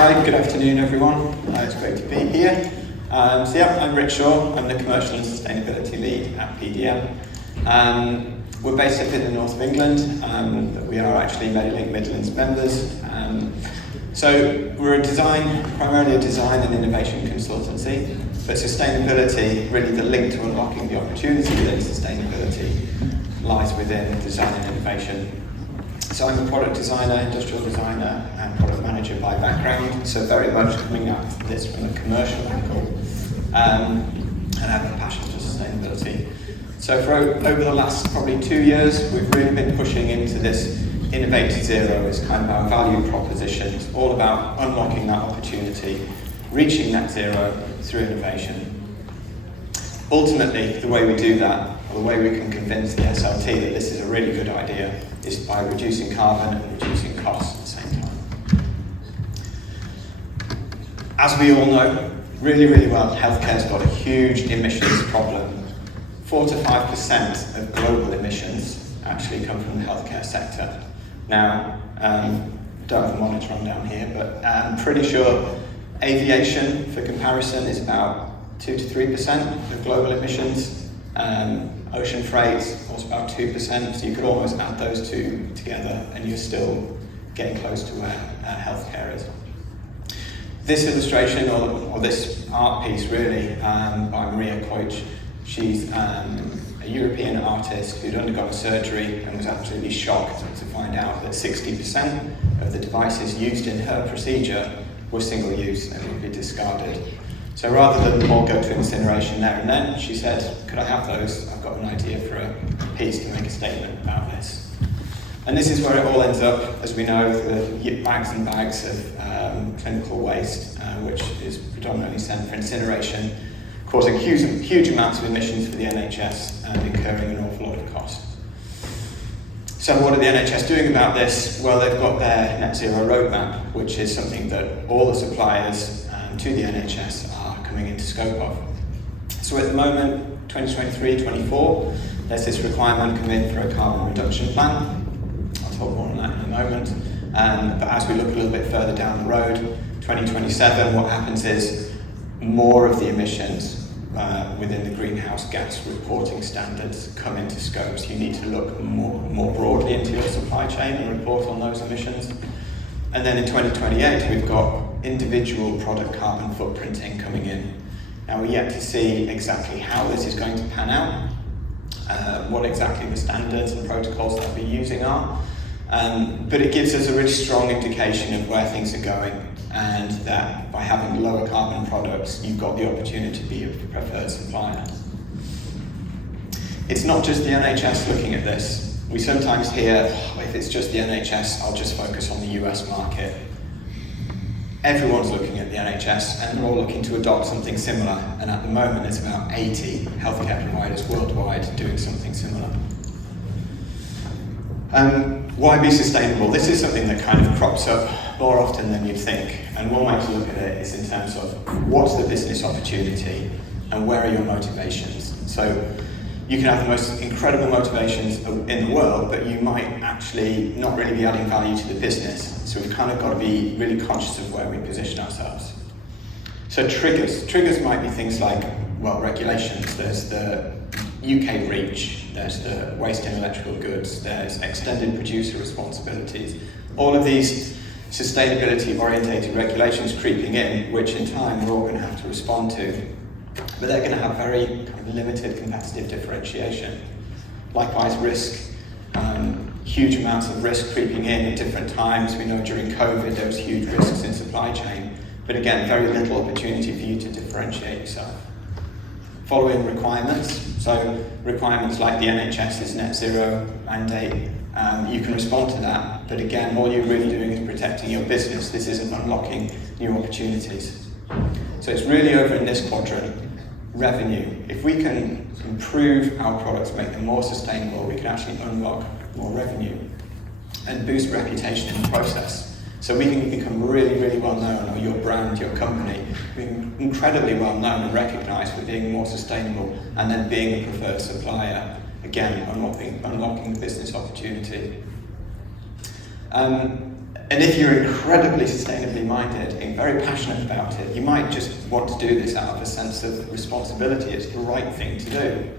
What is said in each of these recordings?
Hi, good afternoon everyone. It's great to be here. I'm Rich Shaw. I'm the Commercial and Sustainability Lead at PDM. We're based up in the north of England, but we are actually Medilink Midlands members. We're primarily a design and innovation consultancy, but sustainability, really the link to unlocking the opportunity within sustainability lies within design and innovation. So I'm a product designer, industrial designer, and product manager by background, so very much coming at this from a commercial angle, and have a passion for sustainability. So for over the last probably 2 years, we've really been pushing into this innovate zero as kind of our value proposition. It's all about unlocking that opportunity, reaching net zero through innovation. Ultimately, the way we do that, or the way we can convince the SLT that this is a really good idea, is by reducing carbon and reducing costs at the same time. As we all know, really well, healthcare's got a huge emissions problem. 4 to 5% of global emissions actually come from the healthcare sector. Now, don't have a monitor on down here, but I'm pretty sure aviation, for comparison, is about 2 to 3% of global emissions. Ocean freight was about 2%, so you could almost add those two together and you're still getting close to where healthcare is. This illustration, or this art piece really, by Maria Koch, she's a European artist who'd undergone surgery and was absolutely shocked to find out that 60% of the devices used in her procedure were single use and would be discarded. So rather than all go to incineration there and then, she said, could I have those? I've got an idea for a piece to make a statement about this. And this is where it all ends up, as we know, the bags and bags of clinical waste, which is predominantly sent for incineration, causing huge amounts of emissions for the NHS and incurring an awful lot of cost. So what are the NHS doing about this? Well, they've got their net zero roadmap, which is something that all the suppliers to the NHS are coming into scope of. So at the moment, 2023-24, there's this requirement come in for a carbon reduction plan. I'll talk more on that in a moment. But as we look a little bit further down the road, 2027, what happens is more of the emissions within the greenhouse gas reporting standards come into scope. So you need to look more broadly into your supply chain and report on those emissions. And then in 2028, we've got individual product carbon footprinting coming in. Now we're yet to see exactly how this is going to pan out, what exactly the standards and protocols that we're using are, but it gives us a really strong indication of where things are going, and that by having lower carbon products, you've got the opportunity to be a preferred supplier. It's not just the NHS looking at this. We sometimes hear, if it's just the NHS, I'll just focus on the US market. Everyone's looking at the NHS and they're all looking to adopt something similar, and at the moment there's about 80 healthcare providers worldwide doing something similar. Why be sustainable? This is something that kind of crops up more often than you'd think, and one way to look at it is in terms of what's the business opportunity and where are your motivations. So you can have the most incredible motivations in the world, but you might actually not really be adding value to the business. So we've kind of got to be really conscious of where we position ourselves. So triggers might be things like, well, regulations. There's the UK REACH, there's the waste in electrical goods, there's extended producer responsibilities. All of these sustainability orientated regulations creeping in, which in time we're all going to have to respond to. But they're going to have very kind of limited competitive differentiation. Likewise, risk, huge amounts of risk creeping in at different times. We know during COVID there was huge risks in supply chain, but again, very little opportunity for you to differentiate yourself. Following requirements, so requirements like the NHS's net zero mandate, you can respond to that, but again, all you're really doing is protecting your business. This isn't unlocking new opportunities. So it's really over in this quadrant. Revenue. If we can improve our products, make them more sustainable, we can actually unlock more revenue and boost reputation in the process. So we can become really well known, or your brand, your company, being incredibly well known and recognised for being more sustainable, and then being a preferred supplier, again, unlocking business opportunity. And if you're incredibly sustainably minded and very passionate about it, you might just want to do this out of a sense of responsibility. It's the right thing to do.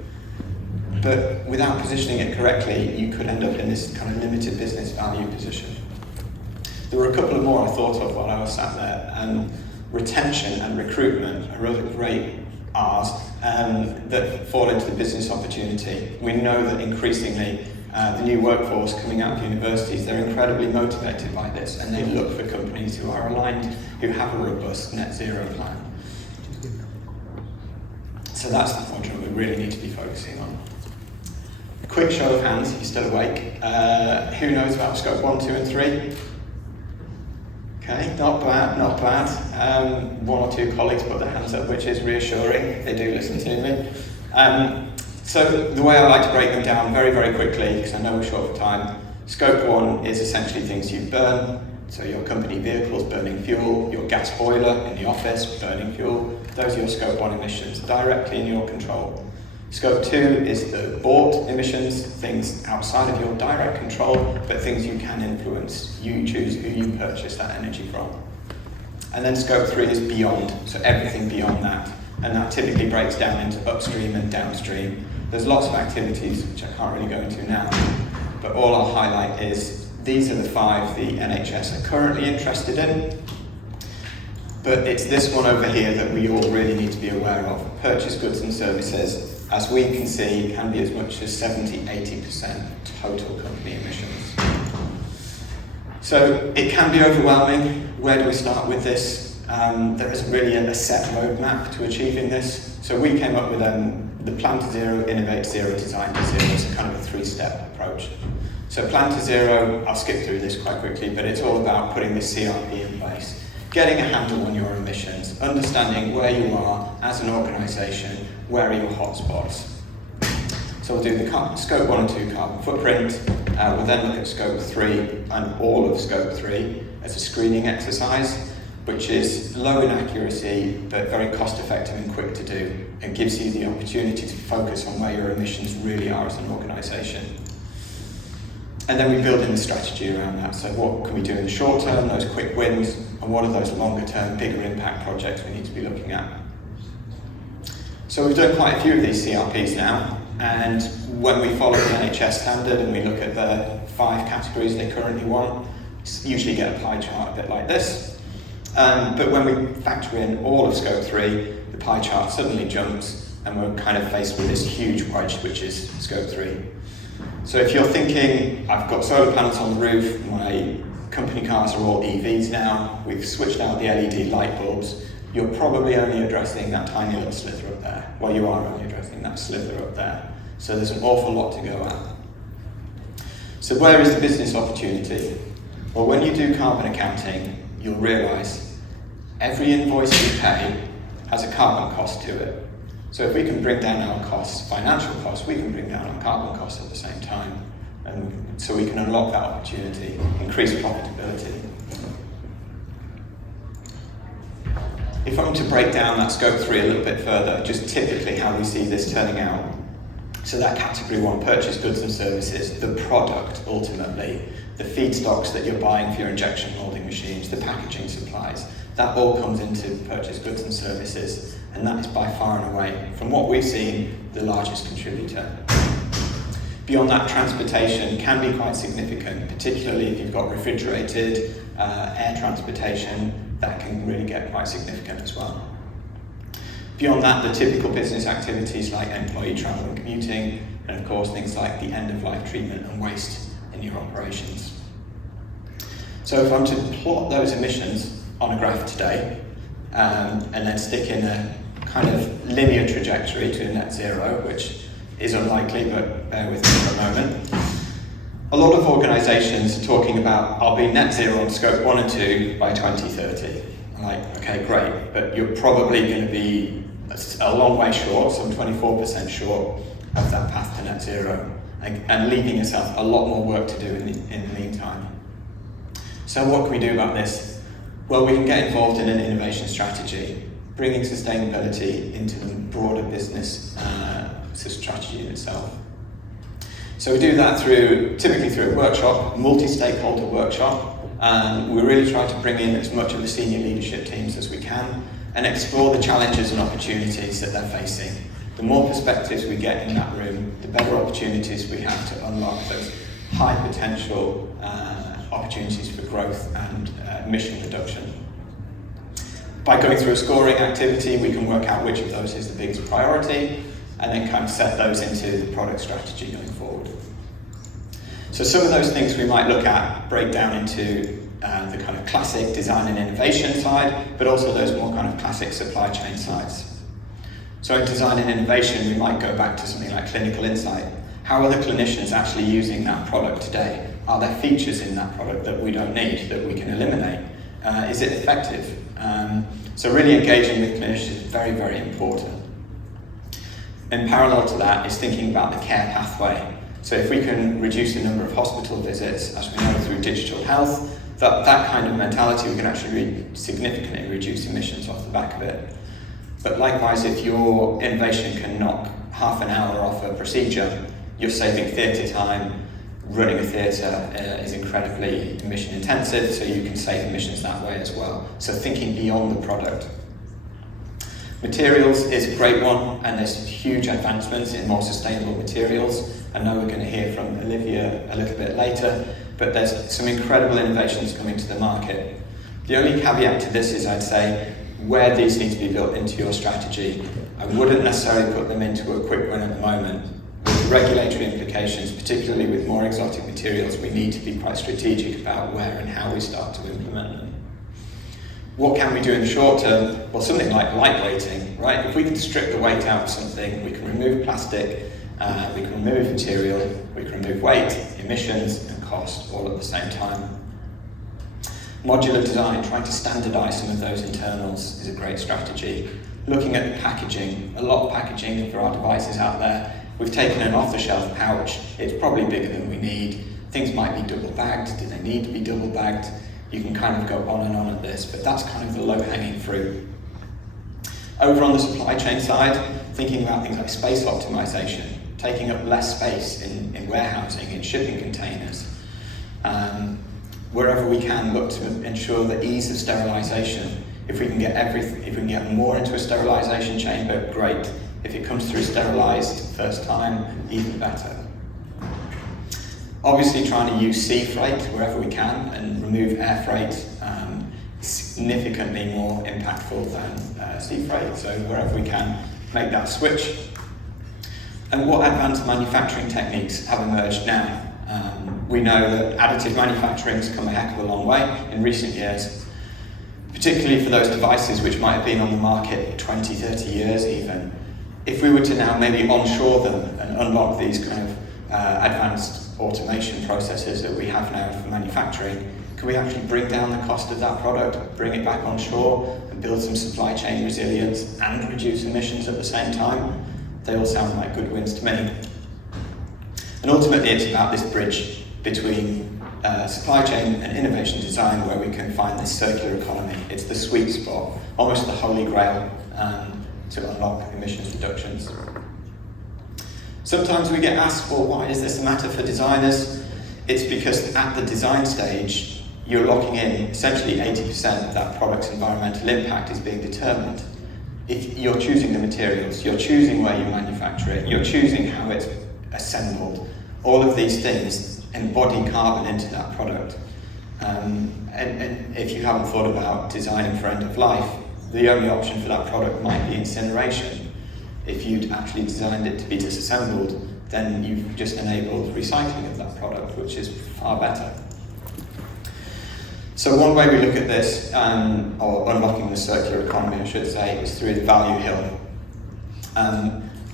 But without positioning it correctly, you could end up in this kind of limited business value position. There were a couple of more I thought of while I was sat there, and retention and recruitment are other great R's that fall into the business opportunity. We know that increasingly the new workforce coming out of universities, they're incredibly motivated by this, and they look for companies who are aligned, who have a robust net zero plan. So that's the quadrant we really need to be focusing on. A quick show of hands, you're still awake. Who knows about scope 1, 2 and 3? Okay, not bad, not bad. One or two colleagues put their hands up, which is reassuring. They do listen to me. So the way I like to break them down very, very quickly, because I know we're short for time, scope 1 is essentially things you burn. So your company vehicles burning fuel, your gas boiler in the office burning fuel. Those are your scope 1 emissions, directly in your control. Scope 2 is the bought emissions, things outside of your direct control, but things you can influence. You choose who you purchase that energy from. And then scope 3 is beyond, so everything beyond that. And that typically breaks down into upstream and downstream. There's lots of activities, which I can't really go into now, but all I'll highlight is these are the 5 the NHS are currently interested in. But it's this one over here that we all really need to be aware of. Purchased goods and services, as we can see, can be as much as 70-80% total company emissions. So it can be overwhelming. Where do we start with this? There isn't really a set roadmap to achieving this. So we came up with the Plan to Zero, Innovate, Zero, Design to Zero. It's kind of a 3-step approach. So Plan to Zero, I'll skip through this quite quickly, but it's all about putting this CRP in place, getting a handle on your emissions, understanding where you are as an organisation, where are your hotspots. So we'll do the scope 1 and 2 carbon footprint. We'll then look at scope 3 and all of scope 3 as a screening exercise, which is low in accuracy, but very cost effective and quick to do, and gives you the opportunity to focus on where your emissions really are as an organisation. And then we build in the strategy around that. So what can we do in the short term, those quick wins, and what are those longer term, bigger impact projects we need to be looking at? So we've done quite a few of these CRPs now, and when we follow the NHS standard and we look at the 5 categories they currently want, usually get a pie chart a bit like this. But when we factor in all of scope 3, the pie chart suddenly jumps, and we're kind of faced with this huge wedge, which is scope 3. So if you're thinking, I've got solar panels on the roof, my company cars are all EVs now, we've switched out the LED light bulbs, you're probably only addressing that tiny little slither up there. Well, you are only addressing that slither up there. So there's an awful lot to go at. So where is the business opportunity? Well, when you do carbon accounting, you'll realise every invoice you pay has a carbon cost to it. So if we can bring down our costs, financial costs, we can bring down our carbon costs at the same time. And so we can unlock that opportunity, increase profitability. If I'm to break down that scope 3 a little bit further, just typically how we see this turning out. So that category 1, purchased goods and services, the product ultimately, the feedstocks that you're buying for your injection molding machines, the packaging supplies, that all comes into purchased goods and services, and that is by far and away, from what we've seen, the largest contributor. Beyond that, transportation can be quite significant, particularly if you've got refrigerated air transportation, that can really get quite significant as well. Beyond that, the typical business activities like employee travel and commuting, and of course things like the end-of-life treatment and waste in your operations. So if I'm to plot those emissions on a graph today, and then stick in a kind of linear trajectory to net zero, which is unlikely, but bear with me for a moment. A lot of organisations are talking about, I'll be net zero on scope 1 and 2 by 2030. I'm like, okay, great, but you're probably going to be a long way short, some 24% short of that path to net zero, and leaving yourself a lot more work to do in the meantime. So what can we do about this? Well, we can get involved in an innovation strategy, bringing sustainability into the broader business strategy in itself. So we do that typically through a workshop, multi-stakeholder workshop, we really try to bring in as much of the senior leadership teams as we can and explore the challenges and opportunities that they're facing. The more perspectives we get in that room, the better opportunities we have to unlock those high potential opportunities for growth and emission reduction. By going through a scoring activity, we can work out which of those is the biggest priority and then kind of set those into the product strategy going forward. So some of those things we might look at break down into the kind of classic design and innovation side, but also those more kind of classic supply chain sides. So in design and innovation, we might go back to something like clinical insight. How are the clinicians actually using that product today? Are there features in that product that we don't need, that we can eliminate? Is it effective? So really engaging with clinicians is very, very important. In parallel to that is thinking about the care pathway. So if we can reduce the number of hospital visits, as we know through digital health, that kind of mentality, we can actually significantly reduce emissions off the back of it. But likewise, if your innovation can knock half an hour off a procedure, you're saving theatre time. Running a theatre is incredibly emission intensive, so you can save emissions that way as well. So thinking beyond the product. Materials is a great one, and there's huge advancements in more sustainable materials. I know we're going to hear from Olivia a little bit later, but there's some incredible innovations coming to the market. The only caveat to this is, I'd say, where these need to be built into your strategy. I wouldn't necessarily put them into a quick win at the moment. With the regulatory implications, particularly with more exotic materials, we need to be quite strategic about where and how we start to implement them. What can we do in the short term? Well, something like lightweighting, right? If we can strip the weight out of something, we can remove plastic, we can remove material, we can remove weight, emissions, and cost all at the same time. Modular design, trying to standardize some of those internals is a great strategy. Looking at the packaging, a lot of packaging for our devices out there. We've taken an off-the-shelf pouch, it's probably bigger than we need. Things might be double bagged, do they need to be double bagged? You can kind of go on and on at this, but that's kind of the low-hanging fruit. Over on the supply chain side, thinking about things like space optimization, taking up less space in warehousing, in shipping containers. Wherever we can, look to ensure the ease of sterilisation. If we can get more into a sterilisation chamber, great. If it comes through sterilised first time, even better. Obviously trying to use sea freight wherever we can and remove air freight significantly more impactful than sea freight. So wherever we can, make that switch. And what advanced manufacturing techniques have emerged now? We know that additive manufacturing has come a heck of a long way in recent years, particularly for those devices which might have been on the market 20, 30 years even. If we were to now maybe onshore them and unlock these kind of advanced automation processes that we have now for manufacturing, can we actually bring down the cost of that product, bring it back onshore and build some supply chain resilience and reduce emissions at the same time? They all sound like good wins to me. And ultimately it's about this bridge between supply chain and innovation design where we can find this circular economy. It's the sweet spot, almost the holy grail to unlock emissions reductions. Sometimes we get asked, well, why is this a matter for designers? It's because at the design stage, you're locking in essentially 80% of that product's environmental impact is being determined. If you're choosing the materials, you're choosing where you manufacture it, you're choosing how it's assembled. All of these things embody carbon into that product. And if you haven't thought about designing for end of life, the only option for that product might be incineration. If you'd actually designed it to be disassembled, then you've just enabled recycling of that product, which is far better. So one way we look at this, or unlocking the circular economy, I should say, is through the value hill.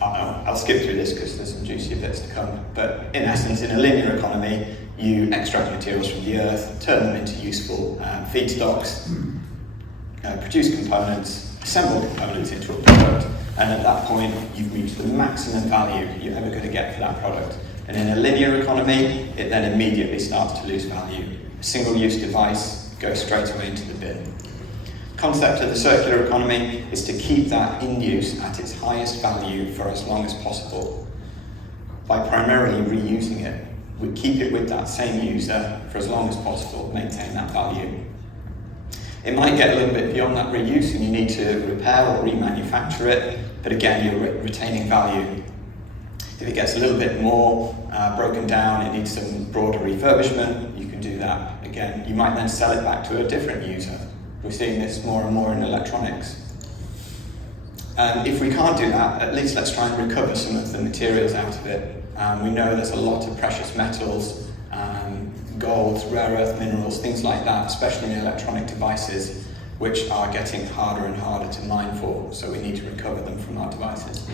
I'll skip through this because there's some juicy bits to come, but in essence, in a linear economy, you extract materials from the earth, turn them into useful feedstocks, produce components, assemble components into a product, and at that point, you've reached the maximum value you're ever going to get for that product. And in a linear economy, it then immediately starts to lose value. A single-use device goes straight away into the bin. Concept of the circular economy is to keep that in use at its highest value for as long as possible by primarily reusing it. we keep it with that same user for as long as possible, maintain that value. It might get a little bit beyond that reuse and you need to repair or remanufacture it, but again, you're retaining value. If it gets a little bit more broken down, it needs some broader refurbishment, you can do that. Again, you might then sell it back to a different user. We're seeing this more and more in electronics. If we can't do that, at least let's try and recover some of the materials out of it. We know there's a lot of precious metals, gold, rare earth minerals, things like that, especially in electronic devices, which are getting harder and harder to mine for, so we need to recover them from our devices.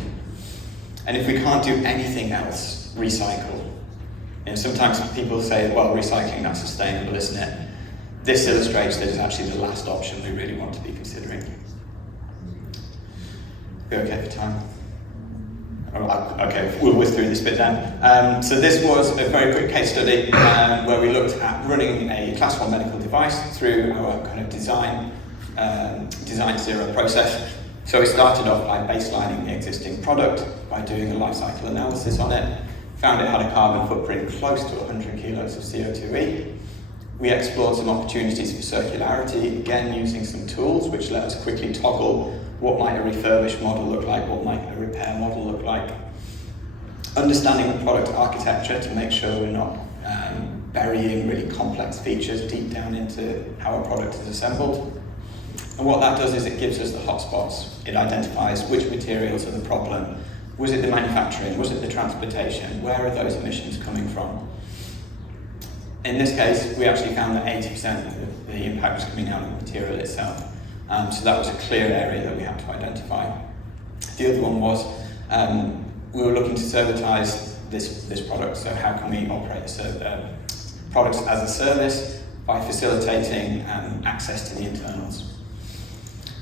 And if we can't do anything else, recycle. And sometimes people say, well, recycling, that's sustainable, isn't it? This illustrates that it's actually the last option we really want to be considering. Be okay for time? Okay, we'll whiz through this bit then. So this was a very quick case study where we looked at running a Class 1 medical device through our kind of design zero process. So we started off by baselining the existing product by doing a life cycle analysis on it, found it had a carbon footprint close to 100 kilos of CO2e. We explored some opportunities for circularity, again using some tools which let us quickly toggle what might a refurbished model look like, what might a repair model look like. Understanding the product architecture to make sure we're not burying really complex features deep down into how a product is assembled. And what that does is it gives us the hotspots. It identifies which materials are the problem. Was it the manufacturing? Was it the transportation? Where are those emissions coming from? In this case, we actually found that 80% of the impact was coming out of the material itself. So that was a clear area that we had to identify. The other one was we were looking to servitize this product. So how can we operate products as a service by facilitating access to the internals?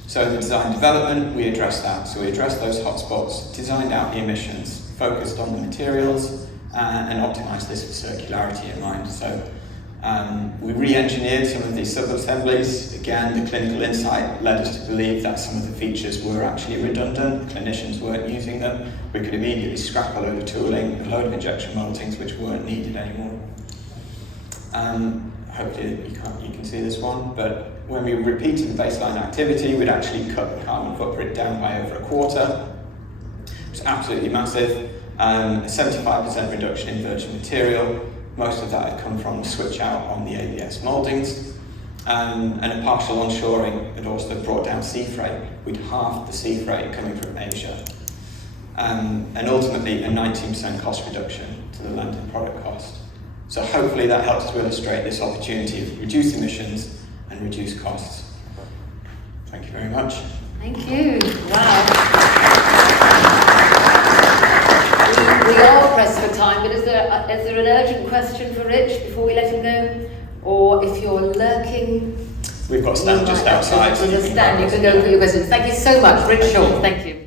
So in the design development, we addressed that. So we addressed those hotspots, designed out the emissions, focused on the materials, and optimized this for circularity in mind. So we re-engineered some of these sub-assemblies. Again, the clinical insight led us to believe that some of the features were actually redundant. Clinicians weren't using them. We could immediately scrap a load of tooling, a load of injection moldings which weren't needed anymore. Hopefully you can see this one, but when we repeated the baseline activity, we'd actually cut the carbon footprint down by over a quarter. It was absolutely massive. A 75% reduction in virgin material. Most of that had come from the switch out on the ABS mouldings. And a partial onshoring had also brought down sea freight. We'd halved the sea freight coming from Asia. And ultimately a 19% cost reduction to the landed product cost. So hopefully that helps to illustrate this opportunity of reduce emissions and reduce costs. Thank you very much. Thank you. Wow. We are pressed for time, but is there an urgent question for Rich before we let him go? Or if you're lurking... We've got a stand just outside. There's a stand, you can go for your questions. Thank you so much, Rich Shaw. Thank you.